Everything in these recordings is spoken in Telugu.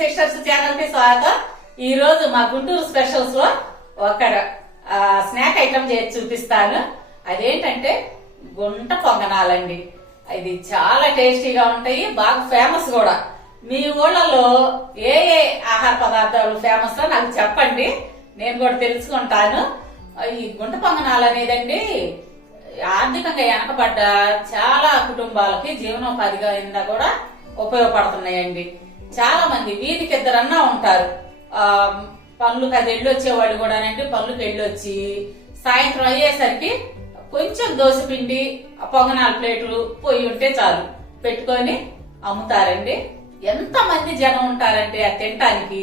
సిస్టర్స్ ఛానల్కి స్వాగతం. ఈ రోజు మా గుంటూరు స్పెషల్స్లో ఒక స్నాక్ ఐటమ్ చేసి చూపిస్తాను. అదేంటంటే గుంట పొంగనాలండి. ఇది చాలా టేస్టీగా ఉంటాయి బాగా ఫేమస్ కూడా. మీ ఊళ్ళలో ఏ ఏ ఆహార పదార్థాలు ఫేమస్ నాకు చెప్పండి. నేను కూడా తెలుసుకుంటాను. ఈ గుంట పొంగనాలు అనేదండి ఆర్థికంగా వెనకబడ్డ చాలా కుటుంబాలకి జీవనోపాధిగా కూడా ఉపయోగపడుతున్నాయండి. చాలా మంది వీధికి ఇద్దరన్నా ఉంటారు. ఆ పనులకు అది వెళ్ళొచ్చేవాళ్ళు అంటే పనులకు వెళ్ళొచ్చి సాయంత్రం అయ్యేసరికి కొంచెం దోశ పిండి ఆ ప్లేట్లు పోయి ఉంటే చాలు. పెట్టుకొని అమ్ముతారండి. ఎంత మంది జనం ఉంటారంటే ఆ తినటానికి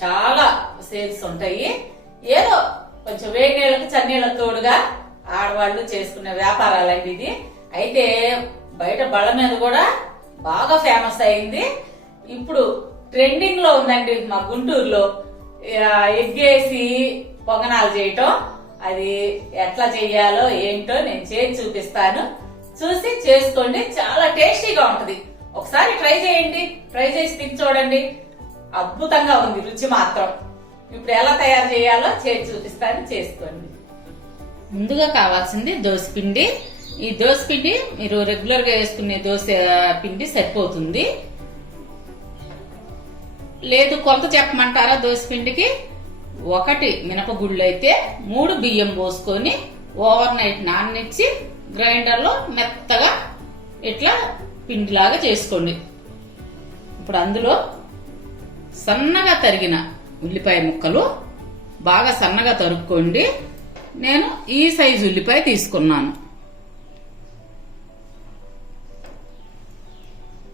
చాలా సేల్స్ ఉంటాయి. ఏదో కొంచెం వేడి నీళ్ళకి తోడుగా ఆడవాళ్ళు చేసుకునే వ్యాపారాలండి ఇది. అయితే బయట బళ్ళ మీద కూడా బాగా ఫేమస్ అయింది. ఇప్పుడు ట్రెండింగ్లో ఉందండి మా గుంటూరులో. ఎగ్గేసి పొంగనాలు చేయటం. అది ఎట్లా చెయ్యాలో ఏంటో నేను చేసి చూపిస్తాను. చూసి చేసుకోండి. చాలా టేస్టీగా ఉంటది. ఒకసారి ట్రై చేయండి. ట్రై చేసి తిని చూడండి. అద్భుతంగా ఉంది రుచి మాత్రం. ఇప్పుడు ఎలా తయారు చేయాలో చేసి చూపిస్తాను. చేసుకోండి. ముందుగా కావాల్సింది దోశ పిండి ఈ దోశ పిండి మీరు రెగ్యులర్గా వేసుకునే దోశ పిండి సరిపోతుంది. లేదు కొలత చెప్పమంటారా దోశ పిండికి? ఒకటి మినపగుళ్ళు అయితే మూడు బియ్యం పోసుకొని ఓవర్ నైట్ నాననిచ్చి గ్రైండర్లో మెత్తగా ఇట్లా పిండిలాగా చేసుకోండి. ఇప్పుడు అందులో సన్నగా తరిగిన ఉల్లిపాయ ముక్కలు బాగా సన్నగా తరుక్కోండి. నేను ఈ సైజు ఉల్లిపాయ తీసుకున్నాను.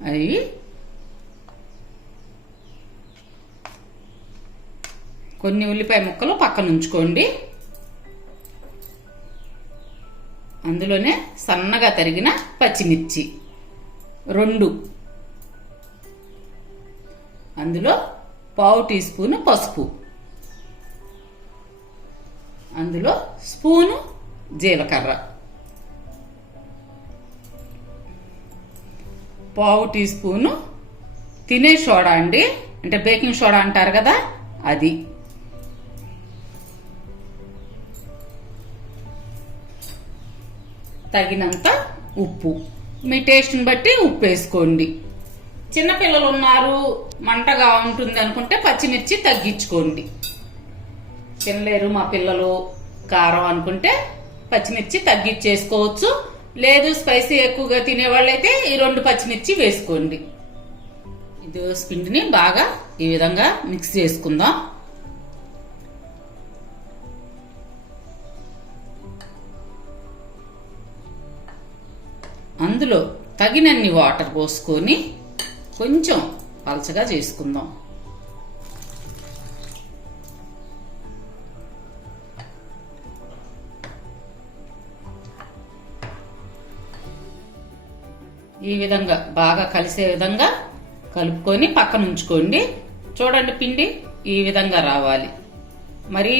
అవి కొన్ని ఉల్లిపాయ ముక్కలు పక్కన ఉంచుకోండి. అందులోనే సన్నగా తరిగిన పచ్చిమిర్చి. రెండు. అందులో పావు టీ స్పూన్ పసుపు. అందులో స్పూను జీలకర్ర. పావు టీ స్పూను తినే సోడా అండి. అంటే బేకింగ్ సోడా అంటారు కదా అది. తగినంత ఉప్పు. మీ టేస్ట్ని బట్టి ఉప్పు వేసుకోండి. చిన్నపిల్లలు ఉన్నారు మంటగా ఉంటుంది అనుకుంటే పచ్చిమిర్చి తగ్గించుకోండి. తినలేరు మా పిల్లలు కారం అనుకుంటే పచ్చిమిర్చి తగ్గించేసుకోవచ్చు. లేదు స్పైసీ ఎక్కువగా తినేవాళ్ళైతే ఈ రెండు పచ్చిమిర్చి వేసుకోండి. ఇది పిండిని బాగా ఈ విధంగా మిక్స్ చేసుకుందాం. అందులో తగినన్ని వాటర్ పోసుకొని కొంచెం పలచగా చేసుకుందాం. ఈ విధంగా బాగా కలిసే విధంగా కలుపుకొని పక్కన ఉంచుకోండి. చూడండి పిండి ఈ విధంగా రావాలి. మరీ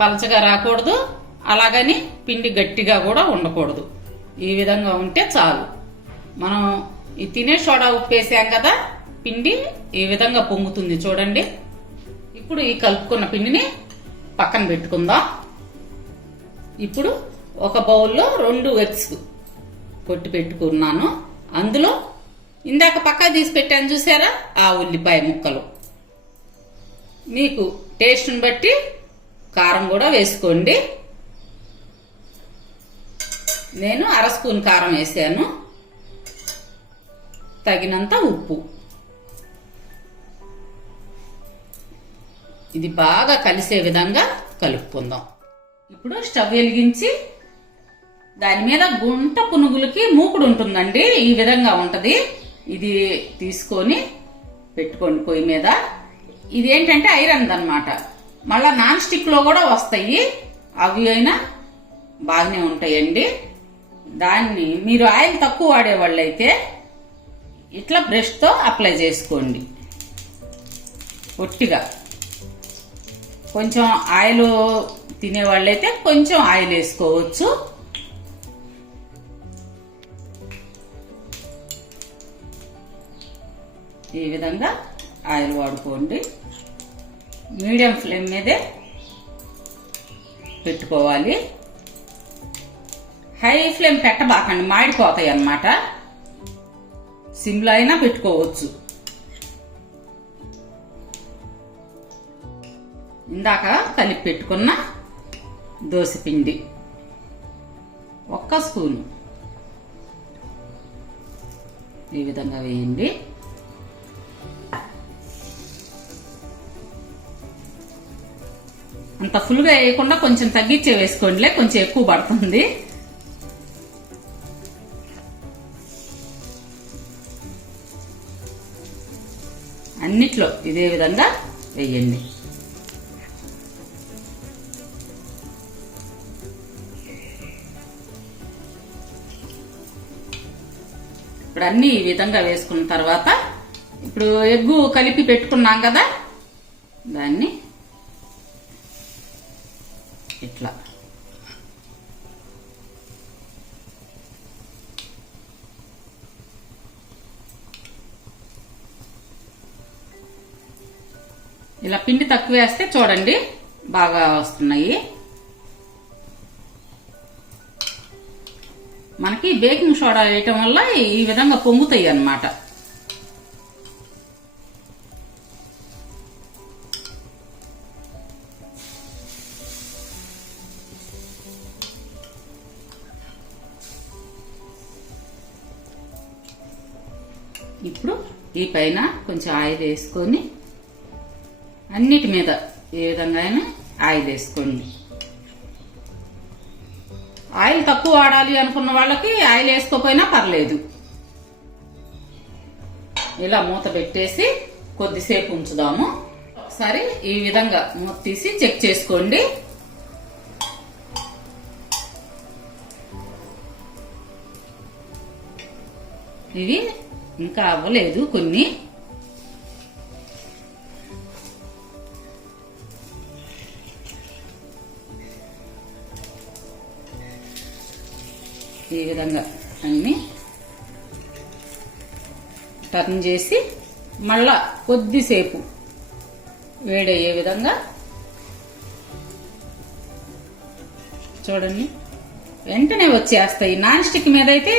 పలచగా రాకూడదు. అలాగని పిండి గట్టిగా కూడా ఉండకూడదు. ఈ విధంగా ఉంటే చాలు. మనం ఈ తినే సోడా ఉప్పు వేసాం కదా పిండి ఈ విధంగా పొంగుతుంది చూడండి. ఇప్పుడు ఈ కలుపుకున్న పిండిని పక్కన పెట్టుకుందాం. ఇప్పుడు ఒక బౌల్లో రెండు ఎగ్స్ కొట్టి పెట్టుకున్నాను. అందులో ఇందాక పక్క తీసి పెట్టాను చూసారా? ఆ ఉల్లిపాయ ముక్కలు. మీకు టేస్ట్ని బట్టి కారం కూడా వేసుకోండి. నేను అర స్పూన్ కారం వేసాను. తగినంత ఉప్పు. ఇది బాగా కలిసే విధంగా కలుపుకుందాం. ఇప్పుడు స్టవ్ వెలిగించి దాని మీద గుంట పునుగులకి మూకుడు ఉంటుందండి. ఈ విధంగా ఉంటది. ఇది తీసుకొని పెట్టుకోండి పొయ్యి మీద. ఇది ఏంటంటే ఐరన్ అనమాట మళ్ళా నాన్ స్టిక్లో కూడా వస్తాయి. అవి అయినా బాగానే ఉంటాయండి. దాన్ని మీరు ఆయిల్ తక్కువ వాడేవాళ్ళైతే ఇట్లా బ్రష్తో అప్లై చేసుకోండి. ఒట్టిగా. కొంచెం ఆయిల్ తినేవాళ్ళైతే కొంచెం ఆయిల్ వేసుకోవచ్చు. ఈ విధంగా ఆయిల్ వాడుకోండి. మీడియం ఫ్లేమ్ మీదే పెట్టుకోవాలి. హై ఫ్లేమ్ పెట్టబాకండి మాడిపోతాయి అన్నమాట. సిమ్లో అయినా పెట్టుకోవచ్చు. ఇందాక కలిపి పెట్టుకున్న పిండి ఒక్క స్పూను. ఈ విధంగా వేయండి. అంత ఫుల్గా వేయకుండా కొంచెం తగ్గించే వేసుకోండిలే కొంచెం ఎక్కువ పడుతుంది. అన్నిట్లో ఇదే విధంగా వేయండి ఇప్పుడు అన్ని ఈ విధంగా వేసుకున్న తర్వాత ఇప్పుడు ఎగ్గు కలిపి పెట్టుకున్నాం కదా దాన్ని ఇలా పిండి తక్కువ వేస్తే చూడండి బాగా వస్తున్నాయి. మనకి బేకింగ్ సోడా వేయటం వల్ల ఈ విధంగా పొంగుతాయి అన్నమాట. ఇప్పుడు ఈ పైన కొంచెం ఆయిల్ వేసుకొని అన్నిటి మీద ఏ విధంగా అయినా ఆయిల్ వేసుకోండి. ఆయిల్ తక్కువ వాడాలి అనుకున్న వాళ్ళకి ఆయిల్ వేసుకోపోయినా పర్లేదు. ఇలా మూత పెట్టేసి కొద్దిసేపు ఉంచుదాము. ఒకసారి ఈ విధంగా మూత తీసి చెక్ చేసుకోండి. ఇవి ఇంకా అవ్వలేదు కొన్ని. ఈ విధంగా అన్ని టర్న్ చేసి మళ్ళా కొద్దిసేపు వేడయ్యే విధంగా చూడండి. వెంటనే వచ్చేస్తాయి. నాన్ స్టిక్ మీద అయితే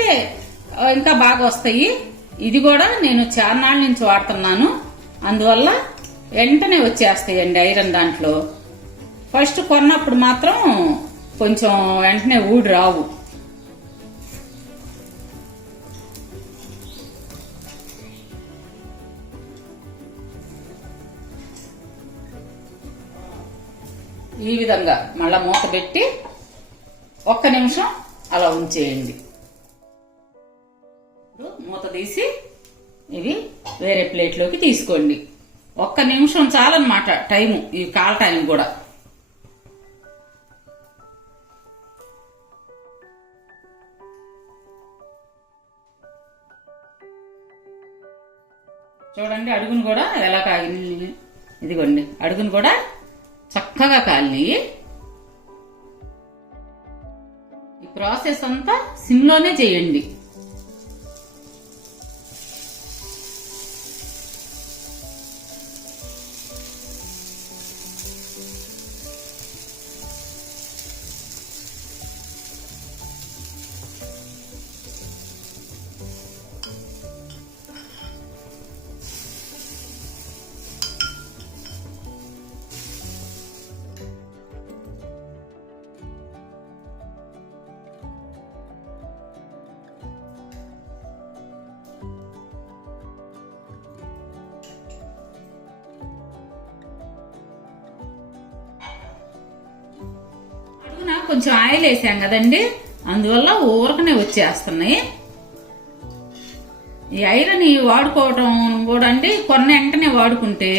ఇంకా బాగా వస్తాయి. ఇది కూడా నేను చార్నాళ్ళ నుంచి వాడుతున్నాను. అందువల్ల వెంటనే వచ్చేస్తాయండి ఐరన్ దాంట్లో. ఫస్ట్ కొన్నప్పుడు మాత్రం కొంచెం వెంటనే ఊడి రావు. ఈ విధంగా మళ్ళా మూత పెట్టి ఒక్క నిమిషం అలా ఉంచేయండి. ఇప్పుడు మూత తీసి ఇవి వేరే ప్లేట్లోకి తీసుకోండి. ఒక్క నిమిషం చాలన్నమాట టైము ఇవి కాలటానికి కూడా. చూడండి అడుగును కూడా ఎలా కాగింది? ఇదిగోండి అడుగును కూడా చక్కగా కాలినాయి ఈ ప్రాసెస్ అంతా సిమ్లోనే చేయండి. కొంచెం ఆయిల్ వేసాం కదండి. అందువల్ల ఊరకనే వచ్చేస్తున్నాయి. ఈ ఐరన్ని వాడుకోవటం కూడా అండి కొన్ని వెంటనే వాడుకుంటే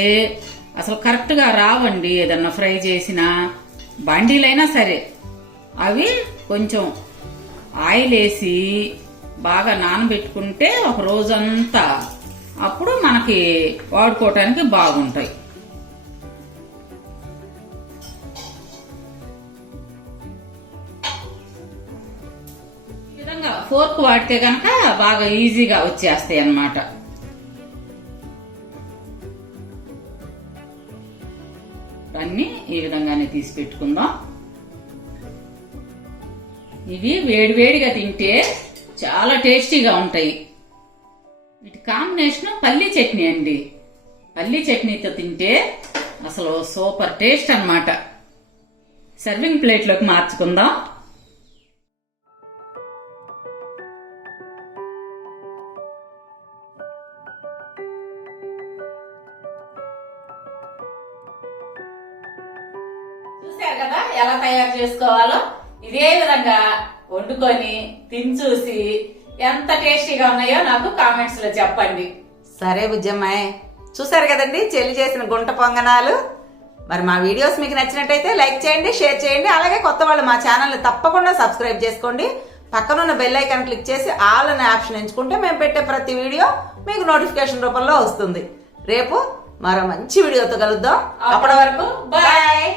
అసలు కరెక్ట్గా రావండి. ఏదన్నా ఫ్రై చేసినా బండీలైనా సరే అవి కొంచెం ఆయిల్ వేసి బాగా నానబెట్టుకుంటే ఒక రోజంతా అప్పుడు మనకి వాడుకోవటానికి బాగుంటాయి. ఫోర్క్ వాడితే కనుక బాగా ఈజీగా వచ్చేస్తాయి అన్నమాట. అన్ని ఈ విధంగానే తీసి పెట్టుకుందాం. ఇవి వేడివేడిగా తింటే చాలా టేస్టీగా ఉంటాయి. వీటి కాంబినేషన్ పల్లీ చట్నీ అండి. పల్లీ చట్నీతో తింటే అసలు సూపర్ టేస్ట్ అన్నమాట. సర్వింగ్ ప్లేట్లోకి మార్చుకుందాం. చూశారు కదా ఎలా తయారు చేసుకోవాలో? ఇదే విధంగా వండుకొని తిని చూసి ఎంత టేస్టీగా ఉన్నాయో నాకు కామెంట్స్లో చెప్పండి. సరే బుజ్జమ్మాయ్ చూసారు కదండి చెల్లి చేసిన గుంట పొంగనాలు? మరి మా వీడియోస్ మీకు నచ్చినట్టయితే లైక్ చేయండి షేర్ చేయండి అలాగే కొత్త వాళ్ళు మా ఛానల్ని తప్పకుండా సబ్స్క్రైబ్ చేసుకోండి. పక్కనున్న బెల్ ఐకాన్ క్లిక్ చేసి ఆల్ అనే ఆప్షన్ ఎంచుకుంటే మేము పెట్టే ప్రతి వీడియో మీకు నోటిఫికేషన్ రూపంలో వస్తుంది. రేపు మరో మంచి వీడియోతో కలుద్దాం. అప్పటి వరకు బాయ్.